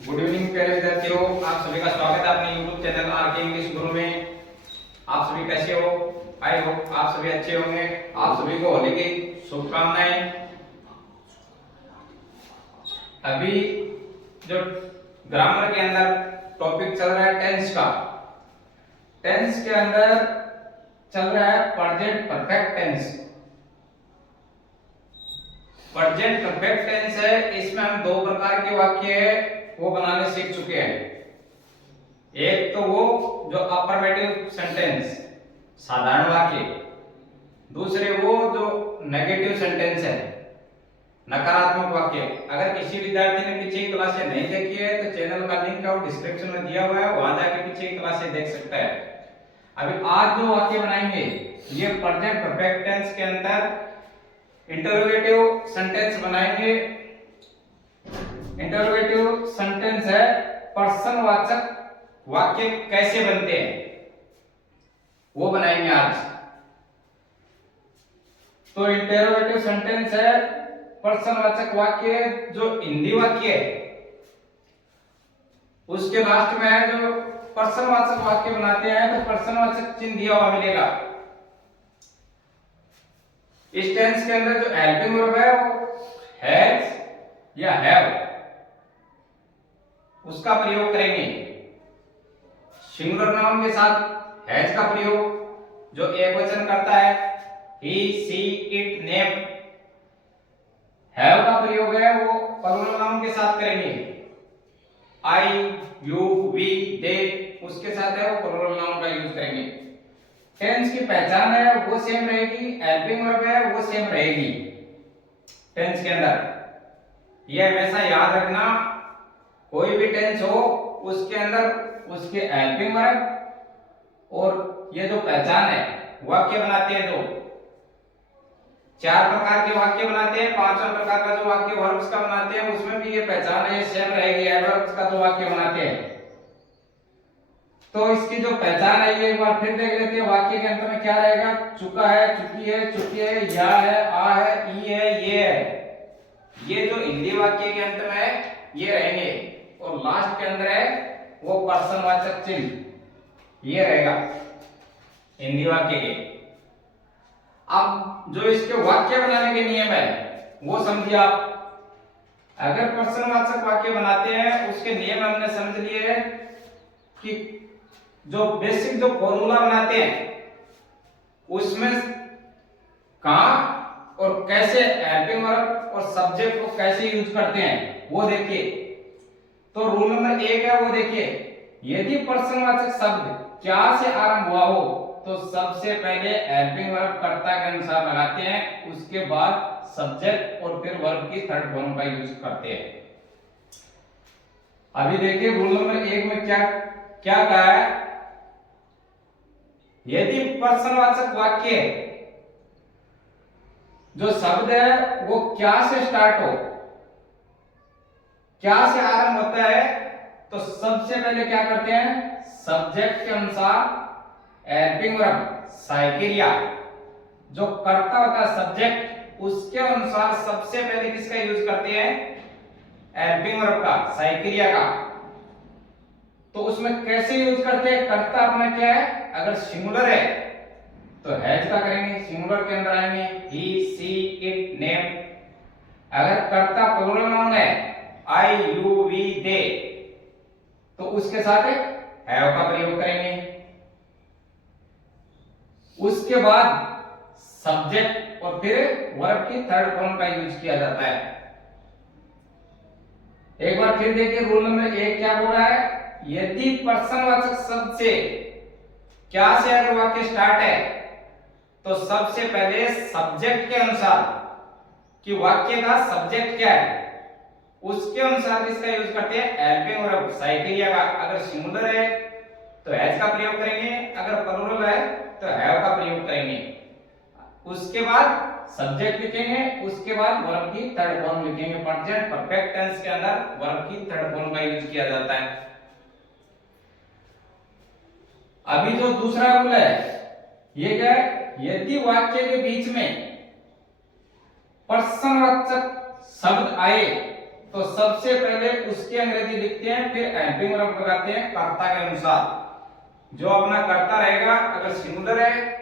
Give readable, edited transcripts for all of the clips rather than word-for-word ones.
Good evening प्यारे विद्यार्थियों, आप सभी का स्वागत है अपने YouTube चैनल आरके इंग्लिश गुरु में। आप सभी कैसे हो? आई होप आप सभी अच्छे होंगे। आप सभी को होली की शुभकामनाएं। अभी जो ग्रामर के अंदर टॉपिक चल रहा है टेंस का, टेंस के अंदर चल रहा है present perfect tense. Present perfect tense है, इसमें हम दो प्रकार के वाक्य है वो बनाने सीख चुके हैं। एक तो वो जो अफर्मेटिव सेंटेंस साधारण वाक्य, दूसरे वो जो नेगेटिव सेंटेंस है नकारात्मक वाक्य। अगर किसी विद्यार्थी ने पीछे की क्लासें नहीं देखी है तो चैनल का लिंक है डिस्क्रिप्शन में दिया हुआ है, वहां जाके पीछे की क्लासें देख सकता है। अभी आज जो वाक्य बनाएंगे ये प्रेजेंट परफेक्ट टेंस के अंदर इंटरोगेटिव सेंटेंस बनाएंगे। इंटरोगेटिव सेंटेंस है प्रश्नवाचक वाक्य कैसे बनते हैं वो बनाएंगे आज। तो इंटरोगेटिव सेंटेंस है प्रश्नवाचक वाक्य, जो हिंदी वाक्य है उसके लास्ट में है जो प्रश्नवाचक वाक्य बनाते हैं तो प्रश्नवाचक चिन्ह दिया हुआ मिलेगा। इस टेंस के अंदर जो हेल्पिंग वर्ब है वो हैज या हैव उसका प्रयोग करेंगे। सिंगुलर नाउन के साथ हैज का प्रयोग, जो एक वचन करता है ही सी इट नेम। हैव का प्रयोग है वो प्लूरल नाउन के साथ करेंगे, आई यू वी दे उसके साथ है वो प्लूरल नाउन का यूज करेंगे। टेंस की पहचान है वो सेम रहेगी, हेल्पिंग वर्ब है वो सेम रहेगी टेंस के अंदर। ये हमेशा याद रखना, कोई भी टेंस हो उसके अंदर उसके हेल्पिंग वर्ब और ये जो पहचान है वाक्य बनाते हैं, जो चार प्रकार के वाक्य बनाते हैं, पांचवा प्रकार का जो वाक्य वर्ब्स का बनाते हैं उसमें भी ये पहचान है ये सेम रहेगी एडवर्ब्स का जो वाक्य बनाते हैं। तो इसकी जो पहचान है ये एक बार फिर देख लेते हैं। वाक्य के अंत में क्या रहेगा? चुका है, चुकी है, या है, आ है, ई है, ये है। ये जो हिंदी वाक्य के अंत में है ये रहेंगे और लास्ट के अंदर है वो प्रश्नवाचक चिन्ह ये रहेगा हिंदी वाक्य के। अब जो इसके वाक्य बनाने के नियम है वो समझिए आप। अगर प्रश्नवाचक वाक्य बनाते हैं उसके नियम हमने समझ लिए कि जो बेसिक जो फॉर्मूला बनाते हैं उसमें कहां और कैसे हेल्पिंग वर्ब और सब्जेक्ट को कैसे यूज करते हैं वो देखिए। तो रूल नंबर 1 है वो देखिए, यदि प्रश्नवाचक शब्द क्या से आरंभ हुआ हो तो सबसे पहले हेल्पिंग वर्ब कर्ता के अनुसार लगाते हैं, उसके बाद सब्जेक्ट और फिर वर्ब की थर्ड फॉर्म का यूज करते हैं। अभी देखिए रूल नंबर 1 में क्या क्या कहा है। यदि प्रश्नवाचक वाक्य जो शब्द है वो क्या से स्टार्ट हो, क्या से आरंभ होता है, तो सबसे पहले क्या करते हैं सब्जेक्ट के अनुसार हेल्पिंग वर्ब साइकेरिया, जो कर्ता होता है सब्जेक्ट उसके अनुसार सबसे पहले किसका यूज करते हैं हेल्पिंग वर्ब का, साइकेरिया का। तो उसमें कैसे यूज करते हैं? कर्ता अपना क्या है, अगर सिंगुलर है तो हैज का करेंगे, सिंगुलर के अंदर आएंगे ही सी इट नेम। अगर कर्ता प्लूरल नाउन है आई यू वी दे तो उसके साथ हैव का प्रयोग करेंगे। उसके बाद सब्जेक्ट और फिर वर्ब की थर्ड फॉर्म का यूज किया जाता है। एक बार फिर देखिए रूल नंबर 1 क्या बोल रहा है। यदि प्रश्नवाचक शब्द से क्या से अगर वाक्य स्टार्ट है तो सबसे पहले सब्जेक्ट के अनुसार कि वाक्य का सब्जेक्ट क्या है उसके अनुसार इसका यूज करते हैं हेल्पिंग वर्ब साइकेरिया का। अगर सिंगुलर है तो हैज का प्रयोग करेंगे, अगर प्लूरल है तो हैव का प्रयोग करेंगे। उसके बाद सब्जेक्ट लिखेंगे, उसके बाद वर्ब की थर्ड फॉर्म लिखेंगे। प्रेजेंट परफेक्ट टेंस के अंदर वर्ब की थर्ड फॉर्म का यूज किया जाता है। अभी जो दूसरा रूल है ये क्या है, यदि वाक्य के बीच में प्रश्नवाचक शब्द आए तो सबसे पहले उसकी अंग्रेजी लिखते हैं, फिर हेल्पिंग वर्ब लगाते हैं कर्ता के अनुसार। जो अपना कर्ता रहेगा अगर सिंगुलर है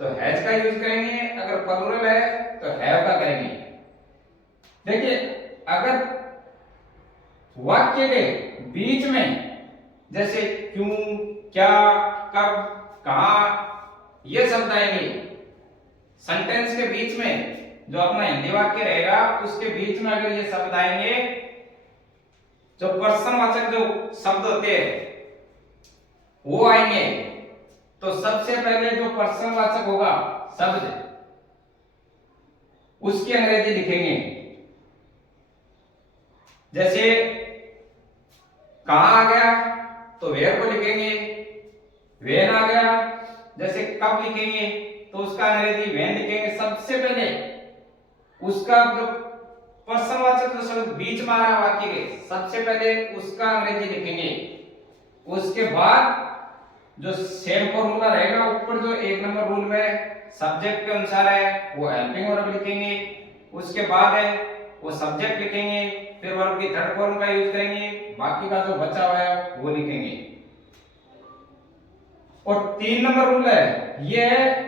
तो हैज का यूज करेंगे, अगर प्लूरल है तो हैव का करेंगे। देखिए अगर वाक्य के बीच में जैसे क्यों, क्या, कब, कहां ये शब्द आएंगे, सेंटेंस के बीच में जो अपना हिंदी वाक्य रहेगा उसके बीच में अगर ये शब्द आएंगे, जो पर्सनवाचक जो शब्द होते हैं वो आएंगे, तो सबसे पहले जो पर्सनवाचक होगा शब्द उसकी अंग्रेजी लिखेंगे। जैसे कहां आ गया तो वेयर को लिखेंगे, वेन आ गया जैसे कब लिखेंगे तो उसका अंग्रेजी वेन लिखेंगे। सबसे पहले उसका जो पर्सनवाचक जो शब्द बीच में आ रहा वाक्य के, सबसे पहले उसका अंग्रेजी लिखेंगे। उसके बाद जो सेम फॉर्मूला रहेगा ऊपर जो 1 नंबर रूल में सब्जेक्ट के अनुसार है वो हेल्पिंग वर्ब लिखेंगे। उसके बाद है वो सब्जेक्ट लिखेंगे, फिर वर्ब की थर्ड फॉर्म का यूज करेंगे, बाकी का जो बचा हुआ है वो लिखेंगे। और 3 नंबर रूल है ये है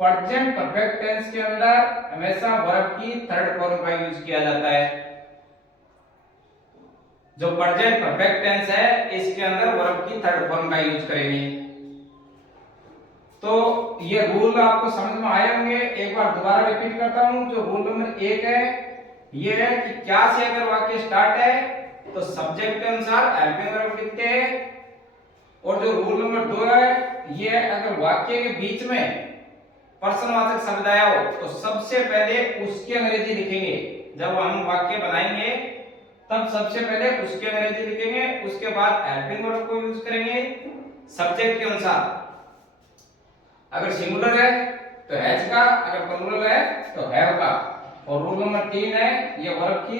प्रेजेंट परफेक्ट टेंस के अंदर हमेशा वर्ब की थर्ड फॉर्म का यूज किया जाता है। जो प्रेजेंट परफेक्ट टेंस है इसके अंदर वर्ब की थर्ड फॉर्म का यूज करेंगे। तो ये रूल आपको समझ में आए होंगे। एक बार दोबारा रिपीट करता हूं। जो रूल नंबर 1 है ये है कि क्या से अगर वाक्य स्टार्ट है तो सब्जेक्ट के अनुसार हेल्पिंग वर्ब लिखते हैं। और जो रूल नंबर 2 है ये है अगर वाक्य के बीच में पर्सनवाचक शब्द आया हो तो सबसे पहले उसकी अंग्रेजी लिखेंगे। जब हम वाक्य बनाएंगे तब सबसे पहले उसकी अंग्रेजी लिखेंगे, उसके बाद हेल्पिंग वर्ब को यूज करेंगे सब्जेक्ट के अनुसार। अगर सिंगुलर है तो हैज का, अगर प्लूरल है तो हैव का। और रूल नंबर 3 है ये वर्ब की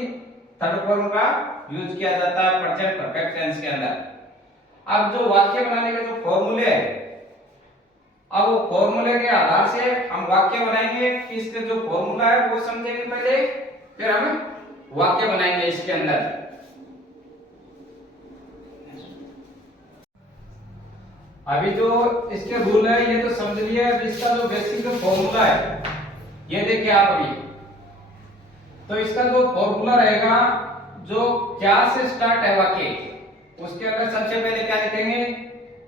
थर्ड फॉर्म का यूज किया जाता है प्रेजेंट परफेक्ट टेंस के अंदर। अब जो वाक्य बनाने के जो फॉर्मूले है, अब वो फॉर्मूले के आधार से हम वाक्य बनाएंगे। इसके जो फॉर्मूला है वो समझेंगे पहले, फिर हम वाक्य बनाएंगे इसके अंदर। अभी जो इसके रूल है ये तो समझ लिए। अब इसका जो बेसिक जो फॉर्मूला है ये देखिए आप अभी। तो इसका जो फॉर्मूला रहेगा जो क्या से स्टार्ट है वाक्य, उसके अंदर सबसे पहले क्या लिखेंगे,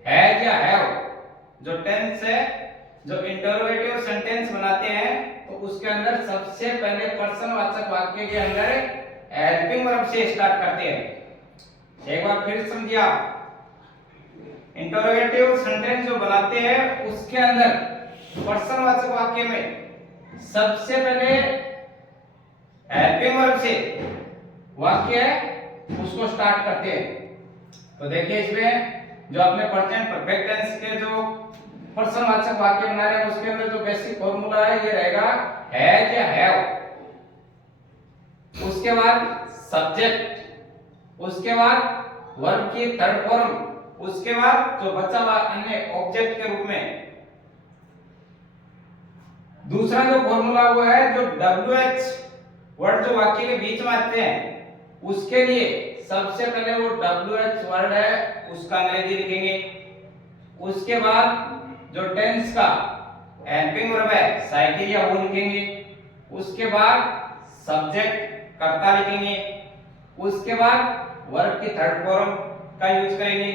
हैज या हैव। जो टेंस है, जो इंटरोगेटिव सेंटेंस बनाते हैं तो उसके अंदर सबसे पहले पर्सनवाचक वाक्य के अंदर हेल्पिंग वर्ब से स्टार्ट करते हैं। एक बार फिर समझिए आप। इंटरोगेटिव सेंटेंस जो बनाते हैं उसके अंदर पर्सनवाचक वाक्य में सबसे पहले हेल्पिंग वर्ब से वाक्य है उसको स्टार्ट करते हैं। तो देखिए इसमें जो अपने प्रेजेंट परफेक्ट टेंस के जो पर्सनवाचक वाक्य बना रहे हैं उसके अंदर जो बेसिक फॉर्मूला है ये रहेगा हैज या हैव। उसके बाद सब्जेक्ट, उसके बाद वर्ब की थर्ड फॉर्म, उसके बाद जो बचा हुआ अन्य ऑब्जेक्ट के रूप में। दूसरा जो फॉर्मूला वो है जो WH वर्ड जो वाक्य के बीच में आते हैं उसके लिए सबसे पहले वो WH वर्ड है उसका अंग्रेजी लिखेंगे। उसके बाद जो टेंस का हेल्पिंग वर्ब है साइकिल या वो लिखेंगे। उसके बाद सब्जेक्ट कर्ता लिखेंगे। उसके बाद वर्ब की थर्ड फॉर्म का यूज करेंगे।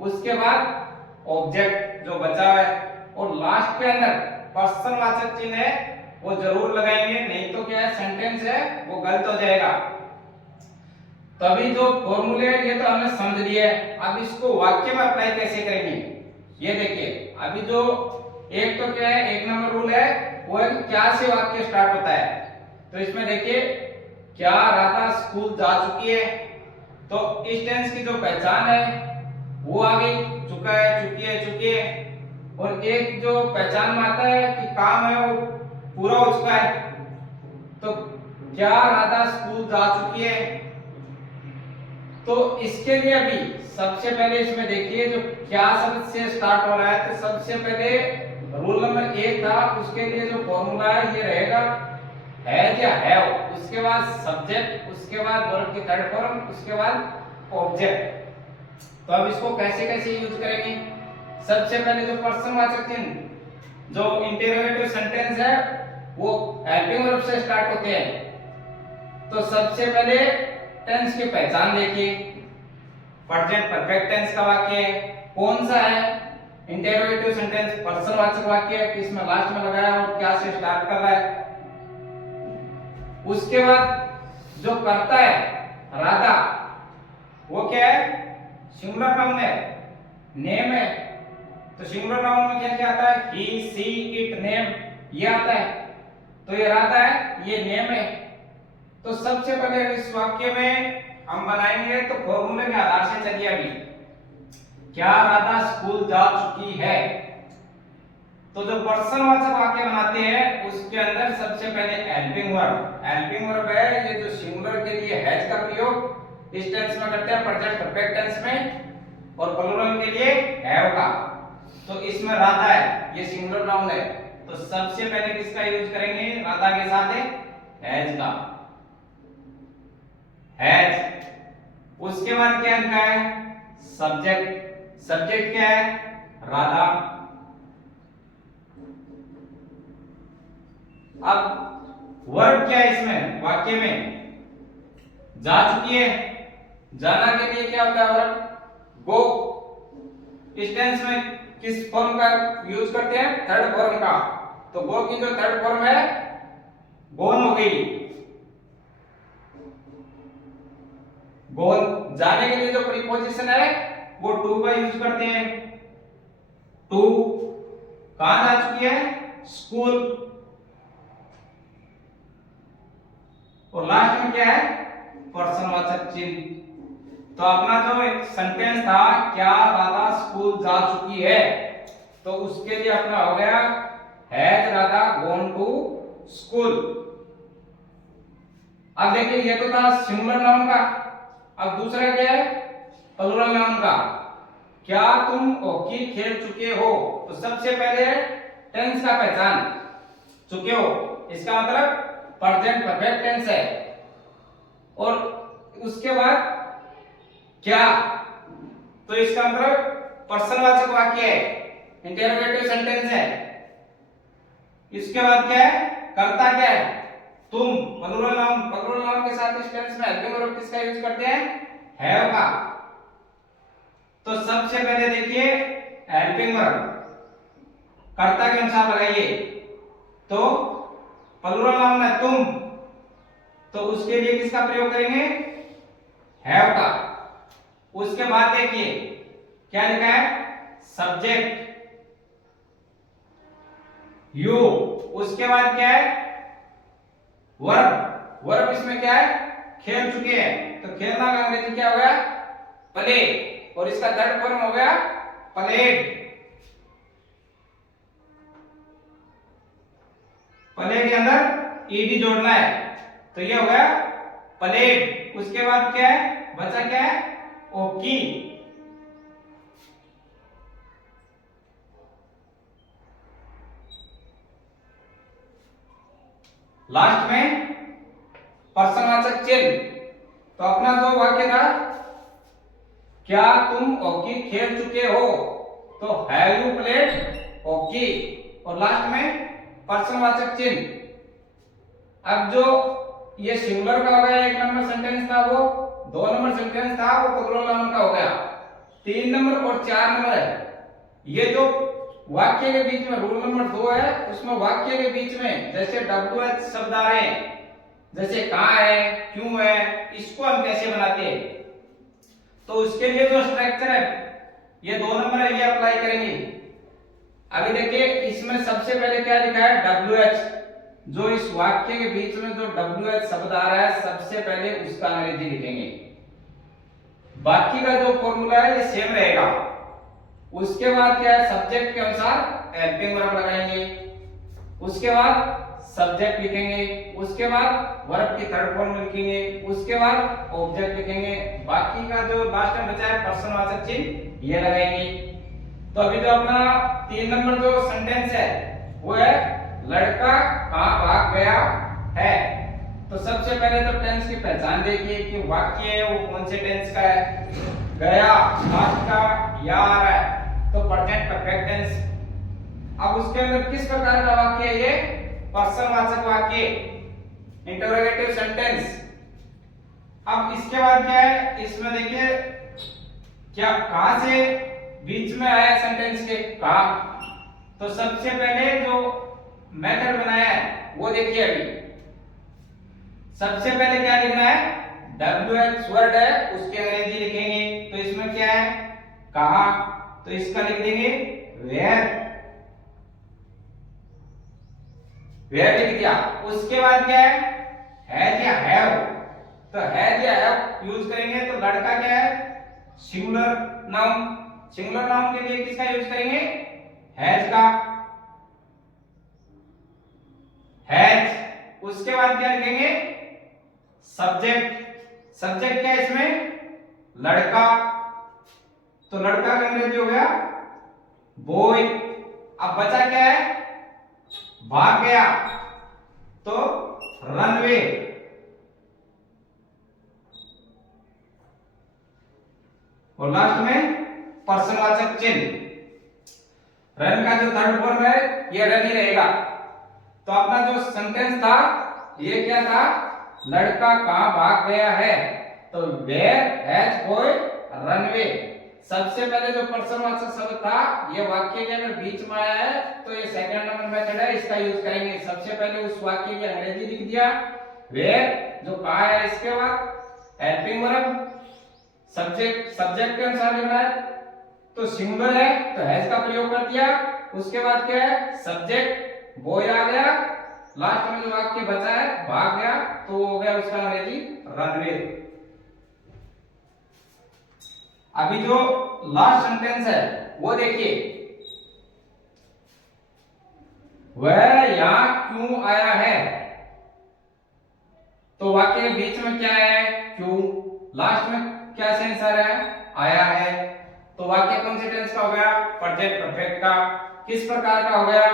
उसके बाद ऑब्जेक्ट जो बचा है और लास्ट के अंदर पर्सनवाचक चिन्ह है वो जरूर लगाएंगे, नहीं तो क्या है सेंटेंस है वो गलत हो जाएगा। तभी जो फॉर्मूले है ये तो हमने समझ लिया है। अब इसको वाक्य में अप्लाई कैसे करेंगे ये देखिए। अभी जो एक तो क्या है 1 नंबर रूल है वो है क्या से वाक्य स्टार्ट होता है। तो इसमें देखिए क्या राधा स्कूल जा चुकी है, तो इस टेंस की जो पहचान है वो आ गई, चुका है, चुकी है, चुकी है। और एक जो पहचान में आता है कि काम है वो पूरा हो चुका है, तो क्या राधा स्कूल जा चुकी है। तो इसके लिए अभी सबसे पहले इसमें देखिए जो क्या शब्द से स्टार्ट हो रहा है, तो सबसे पहले रूल नंबर 1 था उसके लिए जो फॉर्मूला है ये रहेगा हैज या हैव, उसके बाद सब्जेक्ट, उसके बाद वर्ब की थर्ड फॉर्म, उसके बाद ऑब्जेक्ट। तो अब इसको कैसे कैसे यूज करेंगे? सबसे पहले जो पर्सनवाचक चिन्ह जो इंटरोगेटिव सेंटेंस है वो हेल्पिंग वर्ब से स्टार्ट होते हैं। तो सबसे पहले टेंस की पहचान देखिए। प्रेजेंट परफेक्ट टेंस का वाक्य है, कौन सा है? इंटरोगेटिव सेंटेंस पर्सनवाचक वाक्य है, किसमें लास्ट में लगाया और क्या से स्टार्ट कर रहा है। उसके बाद जो करता है राधा, वो क्या है? सिंगुलर नाउन है, नेम है। तो सिंगुलर नाउन में क्या क्या आता है? ही, सी, इट, नेम, ये आता है। तो ये राधा है, ये नेम है। तो सबसे पहले इस वाक्य में हम बनाएंगे तो फॉर्मूले के आधार से चलिए। अभी क्या राधा स्कूल जा चुकी है? तो जो पर्सनवाचक वाक्य बनाते हैं उसके अंदर सबसे पहले हेल्पिंग वर्ब, हेल्पिंग वर्ब है ये जो सिंगुलर के लिए हैज का प्रयोग इस टेंस में करते हैं, प्रेजेंट परफेक्ट टेंस में, और प्लूरल के लिए हैव का। तो इसमें राधा है, ये सिंगुलर नाउन है, तो सबसे पहले किसका यूज करेंगे? राधा के साथ है हैज का, हैज। उसके बाद क्या लिखा है? सब्जेक्ट, सब्जेक्ट क्या है? राधा। अब वर्ब क्या है इसमें वाक्य में? जा चुकी है, जाना के लिए क्या होता है वर्ब? गो। इस टेंस में किस फॉर्म का यूज करते हैं? थर्ड फॉर्म का। तो गो की जो थर्ड फॉर्म है गोन हो गई। गोन। जाने के लिए जो प्रीपोजिशन है वो टू का यूज करते हैं। टू कहां जा चुकी है? स्कूल। और लास्ट में क्या है? पर्सनवाचक चिन्ह। तो अपना जो एक सेंटेंस था क्या राधा स्कूल जा चुकी है, तो उसके लिए अपना हो गया has Radha gone to school. अब देखिए ये तो था सिंगुलर नाउन का। अब दूसरा क्या है? प्लूरल नाउन का। क्या तुम हॉकी खेल चुके हो? तो सबसे पहले टेंस का पहचान, चुके हो, इसका मतलब प्रेजेंट परफेक्ट टेंस है। और उसके बाद क्या, तो इसका मतलब पर्सनवाचक वाक्य है, इंटरोगेटिव सेंटेंस है। इसके बाद क्या है? करता क्या है? तुम, प्लूरल नाउन। प्लूरल नाउन के साथ इस टेंस में हेल्पिंग वर्ब किसका यूज करते हैं? हैव का। तो सबसे पहले देखिए हेल्पिंग वर्ब कर्ता के अनुसार लगाइए। तो प्लूरल नाउन है तुम, तो उसके लिए किसका प्रयोग करेंगे? हैव का। उसके बाद देखिए क्या लिखा है? Subject you. उसके बाद क्या है? वर्ब। वर्ब इसमें क्या है? खेल चुके हैं, तो खेलना का अंग्रेजी क्या हो गया? प्ले। और इसका थर्ड फॉर्म हो गया प्लेड। प्ले के अंदर ईडी जोड़ना है, तो ये हो गया प्लेड। उसके बाद क्या है? बचा क्या है? ओकी। लास्ट में पर्सनवाचक चिन्ह। तो अपना जो वाक्य था क्या तुम हॉकी खेल चुके हो, तो हैव यू प्लेड हॉकी। और लास्ट में पर्सनवाचक चिन्ह। अब जो ये सिंगुलर का हो गया, एक नंबर सेंटेंस था वो, दो नंबर सेंटेंस था वो प्लूरल नाउन का हो गया, 3 नंबर और 4 नंबर है। ये जो वाक्य के बीच में रूल नंबर 2 है, उसमें वाक्य के बीच में जैसे WH शब्द आ रहे हैं, जैसे कहां है, क्यों है, इसको हम कैसे बनाते हैं? तो उसके लिए जो स्ट्रक्चर है ये 2 नंबर है, ये अप्लाई करेंगे। अभी देखिए इसमें सबसे पहले क्या लिखा है? WH। जो इस वाक्य के बीच में जो WH शब्द आ रहा है सबसे पहले उसका अंग्रेजी लिखेंगे। बाकी का जो फॉर्मूला है ये सेम रहेगा। उसके बाद क्या है? सब्जेक्ट के अनुसार हेल्पिंग वर्ब लगाएंगे। उसके बाद सब्जेक्ट लिखेंगे। उसके बाद वर्ब की थर्ड फॉर्म लिखेंगे। उसके बाद ऑब्जेक्ट लिखेंगे। बाकी का जो लास्ट में बचा है पर्सनवाचक चिन्ह ये लगाएंगे। तो अभी जो अपना 3 नंबर जो सेंटेंस है वो है लड़का कहां भाग गया है। तो सबसे पहले तो टेंस की पहचान देखिए कि वाक्य है वो कौन से टेंस का है, गया, लास्ट का या आ रहा है, तो प्रेजेंट परफेक्ट टेंस। अब उसके अंदर किस प्रकार का वाक्य है, ये पर्सनवाचक वाक्य, इंटरोगेटिव सेंटेंस। अब इसके बाद क्या है, इसमें देखिए क्या कहां से बीच में आया सेंटेंस के, कहा। तो सबसे पहले जो मेथड बनाया है वो देखिए। अभी सबसे पहले क्या लिखना है, WH वर्ड है उसके अंग्रेजी लिखेंगे। तो इसमें क्या है, कहा, तो इसका लिख देंगे वेयर, वेयर लिख दिया। उसके बाद क्या है, हैज या हैव, तो हैज या हैव यूज करेंगे। तो लड़का क्या है, सिंगुलर नाउन, सिंगुलर नाउन के लिए किसका यूज करेंगे, हैज का, हैज। उसके बाद क्या लिखेंगे, सब्जेक्ट, सब्जेक्ट क्या है इसमें, लड़का, तो लड़का का अंग्रेजी हो गया बॉय। अब बचा क्या है, भाग गया, तो रनवे। और लास्ट में पर्सनवाचक चिन्ह। रन का जो थर्ड फॉर्म है ये रन ही रहेगा। तो अपना जो सेंटेंस था ये क्या था, लड़का कहां भाग गया है, तो वेयर हैज बॉय रनवे। सबसे पहले जो पर्सनवाचक शब्द था ये वाक्य के अगर बीच में आया है तो ये सेकंड नंबर मेथड है, इसका यूज करेंगे। सबसे पहले उस वाक्य की अंग्रेजी लिख दिया वेयर, जो कहा है, इसके बाद हेल्पिंग वर्ब, सब्जेक्ट, सब्जेक्ट के अनुसार लिखना है, तो सिंगुलर है तो हैज का प्रयोग कर दिया। उसके बाद क्या है, सब्जेक्ट बॉय आ गया, लास्ट में जो वाक्य बचा है भाग गया, तो हो गया उसका अंग्रेजी रनवे। अभी जो लास्ट सेंटेंस है वो देखिए, वह यहां क्यों आया है, तो वाक्य के बीच में क्या है, क्यों, लास्ट में क्या सेंस आ रहा है, आया है, तो वाक्य कौन से टेंस का हो गया, प्रेजेंट परफेक्ट का। किस प्रकार का हो गया,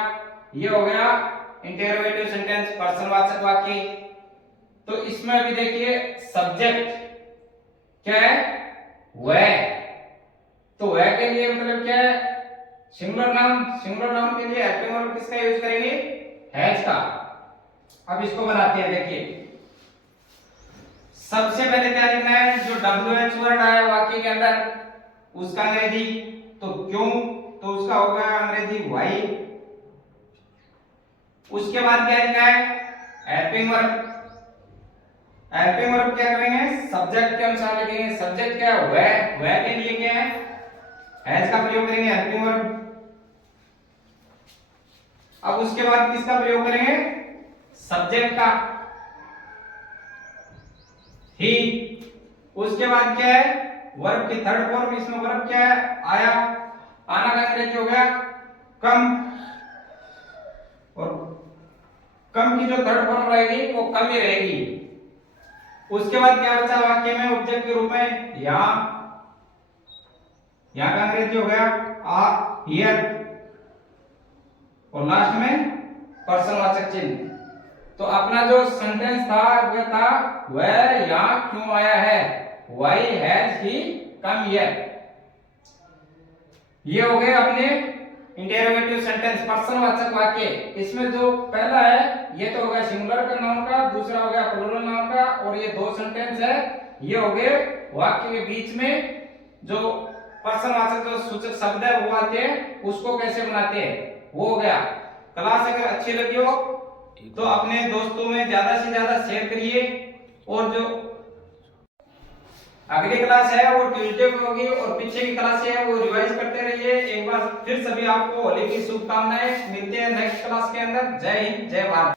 ये हो गया इंटरोगेटिव सेंटेंस, पर्सनवाचक वाक्य। तो इसमें अभी देखिए सब्जेक्ट क्या है, वह, तो वह के लिए मतलब क्या है, सिंगुलर नाउन, सिंगुलर नाउन के लिए हेल्पिंग वर्ब किसका यूज करेंगे, हैज का। अब इसको बनाते हैं, देखिए सबसे पहले क्या लिखना है, जो WH वर्ड आया वाक्य के अंदर उसका अंग्रेजी, तो क्यों, तो उसका हो गया अंग्रेजी व्हाई। उसके बाद क्या लिखा है, हेल्पिंग वर्ब, हेल्पिंग वर्ब क्या करेंगे, सब्जेक्ट के अनुसार लिखेंगे। सब्जेक्ट क्या है, वह के लिए क्या है, हैज का प्रयोग करेंगे, हेल्पिंग वर्ब। अब उसके बाद किसका प्रयोग करेंगे, सब्जेक्ट का, ही। उसके बाद क्या है, वर्ब की थर्ड फॉर्म, इसमें वर्ब क्या है, आया, आना का अंग्रेजी हो गया कम, और कम की जो थर्ड फॉर्म रहेगी वो कम ही रहेगी। उसके बाद क्या बचा वाक्य में ऑब्जेक्ट के रूप में, यहां, यहां का अंग्रेजी हो गया आ, हियर, और लास्ट में पर्सनवाचक चिन्ह। तो अपना जो सेंटेंस था वो था वह यहां क्यों आया है, why has he come here. ये हो गए अपने इंटरोगेटिव सेंटेंस, पर्सनवाचक वाक्य। इसमें जो पहला है ये तो हो गया सिंगुलर का नाउन का, दूसरा हो गया प्लूरल नाउन का, और ये दो सेंटेंस है ये हो गए वाक्य के बीच में जो पर्सनवाचक जो सूचक शब्द है वो आते हैं, उसको कैसे बनाते हैं वो हो गया। क्लास अगर अच्छी लगी हो तो अपने दोस्तों में ज्यादा से ज्यादा शेयर करिए, और जो अगली क्लास है वो ट्यूसडे को होगी, और पीछे की क्लास है वो रिवाइज करते रहिए। एक बार फिर सभी आपको होली की शुभकामनाएं, मिलते हैं नेक्स्ट क्लास के अंदर। जय हिंद, जय भारत।